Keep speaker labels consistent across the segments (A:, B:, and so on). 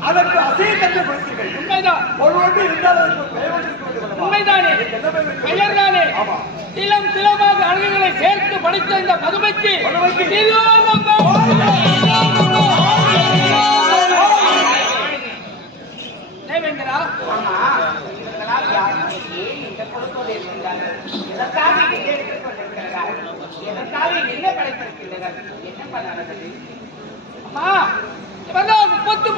A: அதற்கு அசைய தன்மை கொடுத்தீர்கள்
B: உண்மைதான்
A: ஒரு ஒன்று இருந்தால் அதற்கு?
B: உண்மைதானே? பெயர்தானே. திலம் திலமாக அழகுகளை சேர்த்து படித்த இந்த மதுமைக்கு தேவேந்திரா
C: என்ன படைத்திருக்கின்றனர்? என்ன பண்ணார்கள்?
B: அம்மா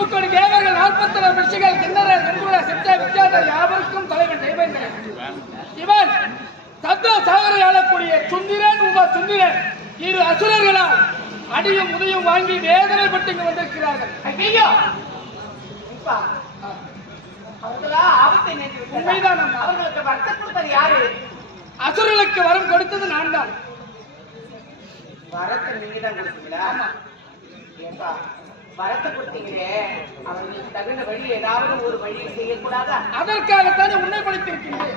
B: முக்கோடி தேவர்கள் நாற்பத்தி ரெண்டு ரிஷிகள் கிண்ணறர் வெண்குல சித்த வித்யாதர் யாவருக்கும் தலைவன் தேவேந்திரன். இவன் சத்த சாகரை ஆளக்கூடிய சுந்திரன் உங்க சுந்திரன். இரு அசுரர்களால் அடியும் உதயும் வாங்கி வேதனைப்பட்டு இங்கு வந்திருக்கிறார்கள்? உண்மைதான்.
C: அவர்களுக்கு வருத்தம் கொடுத்தது யாரு?
B: அசுரர்களுக்கு வரம் கொடுத்தது நான் தான்
C: வரத்தை நீங்க தான் கொடுத்தீங்களா ஏப்பா வரத்தை கொடுத்தீங்களே அவர்களுக்கு தகுந்த வழி ஏதாவது ஒரு வழி செய்யக்கூடாதா
B: அதற்காகத்தானே உன்னை படித்திருக்கின்றேன்?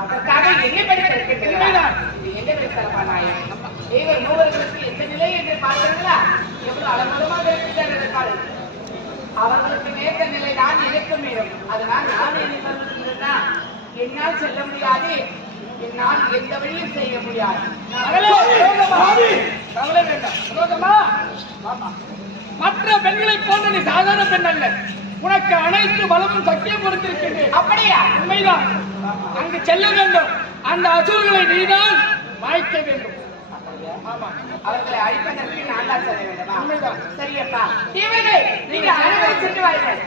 C: அதற்காக என்ன படித்திருக்கின்றீர்களா? என்ன படித்தரமா? தேவர் மூவர்களுக்கு எந்த நிலை என்று பார்த்தீர்களா? எவ்வளவு அலங்கோலமாக இருக்கின்றார்கள் பாரு. அவர்களுக்கு நேர்ந்த நிலை தான் எனக்கும் மீறும் அதனால் நான் என்ன சொல்லுகிறேன்னா என்னால் செல்ல முடியாது என்னால் எந்த வழியும் செய்ய முடியாது.
B: மற்ற பெண்களை போன்ற நீ சாதாரண பெண் அல்ல உனக்கு அனைத்து பலமும் சக்தியும் கொடுத்திருக்கின்றேன்
C: அப்படியா
B: உண்மைதான் அங்கு செல்ல வேண்டும் அந்த அசுரர்களை நீதான் மாய்க்க வேண்டும் ஆமா
C: அவர்களை அழிப்பதற்கு நான் தான் செல்ல வேண்டுமா
B: உண்மைதான்.
C: சரியப்பா தேவர்களே நீங்க அனைவரும் சென்று வாருங்கள்?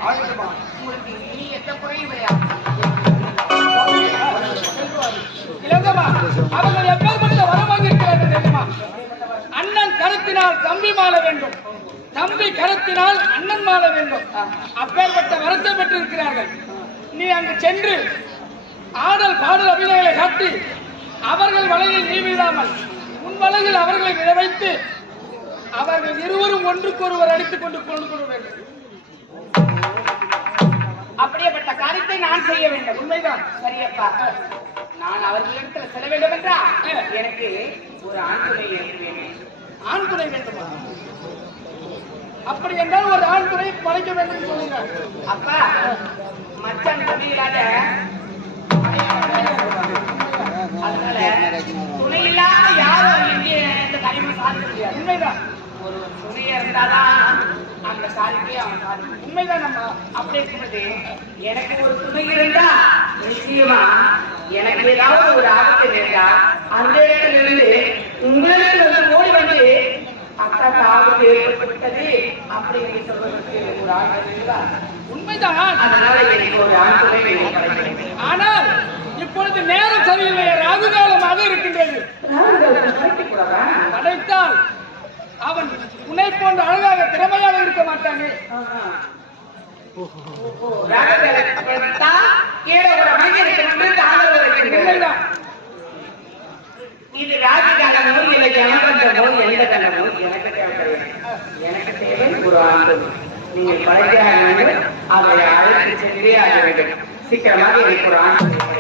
C: உங்களுக்கு இனி எந்த குறையும் கிடையாது
B: அவர்கள் எப்பேற்பட்ட வரம் வாங்கியிருக்கிறார்கள் தெரியுமா? அண்ணன் கருத்தினால் தம்பி மாற வேண்டும். தம்பி கருத்தினால் அண்ணன் மாற வேண்டும். அப்பேற்பட்ட வரத்தை பெற்றிருக்கிறார்கள். நீ அங்கு சென்று ஆடல் பாடல் அபிநயங்களை காட்டி அவர்கள் வலையில் நீ விழாமல் உன் வலையில் அவர்களை விழ வைத்து அவர்கள் இருவரும் ஒன்றுக்கொருவர் அடித்துக் கொண்டு கொண்டு கொள்ள வேண்டும்
C: அப்படியேப்பட்ட காரியத்தை நான் செய்ய வேண்டும்.
B: உண்மைதான்.
C: சரியப்பா. நான் அவர்களிடத்தில் செல்ல வேண்டும் என்றால் எனக்கு ஒரு ஆண் துணை
B: ஆண் துணை வேண்டுமா? அப்படி என்றால் ஒரு ஆண் துணை படைக்க வேண்டும் சொல்லுங்க
C: அப்பா மச்சான் துணை இல்லாத அதனால துணை இல்லாத யாரும் இங்கே இந்த காரியமும் சாதிக்க முடியாது
B: உண்மைதான்.
C: ஒரு துணையா இருந்தாதான் அந்த காரியத்தை அவன் சாதிக்கும்
B: உண்மைதான் அம்மா
C: அப்படி இருக்கும்போது எனக்கு ஒரு துணை இருந்தா நிச்சயமா எனக்கு ஏதாவது ஒரு ஆபத்து நேர்ந்தா அந்த இடத்துல இருந்து உங்களுக்கு வந்து ஓடி வந்து அக்காக்கு ஆபத்து ஏற்பட்டது அப்படின்னு சொல்வதற்கு ஒரு இருந்தா
B: உண்மைதான்.
C: அதனால எனக்கு ஒரு கிடைக்கிறது
B: ஆனால் இப்பொழுது நேரம் சரியில்லை ராகு காலமாக இருக்கின்றது படைத்தால் அவன் உன்னை போன்ற அழகாக திறமையாக இருக்க மாட்டானே. உண்மைதான்
C: இது ராஜகாலமோ இல்லை ஜனபந்தமோ எந்த கண்டமோ எனக்கு தேவை. ஒரு ஆண்டு நீங்கள் பழக வேண்டும் அவரை அழைத்து சென்றே ஆக வேண்டும். சீக்கிரமாக எனக்கு ஒரு ஆண்டு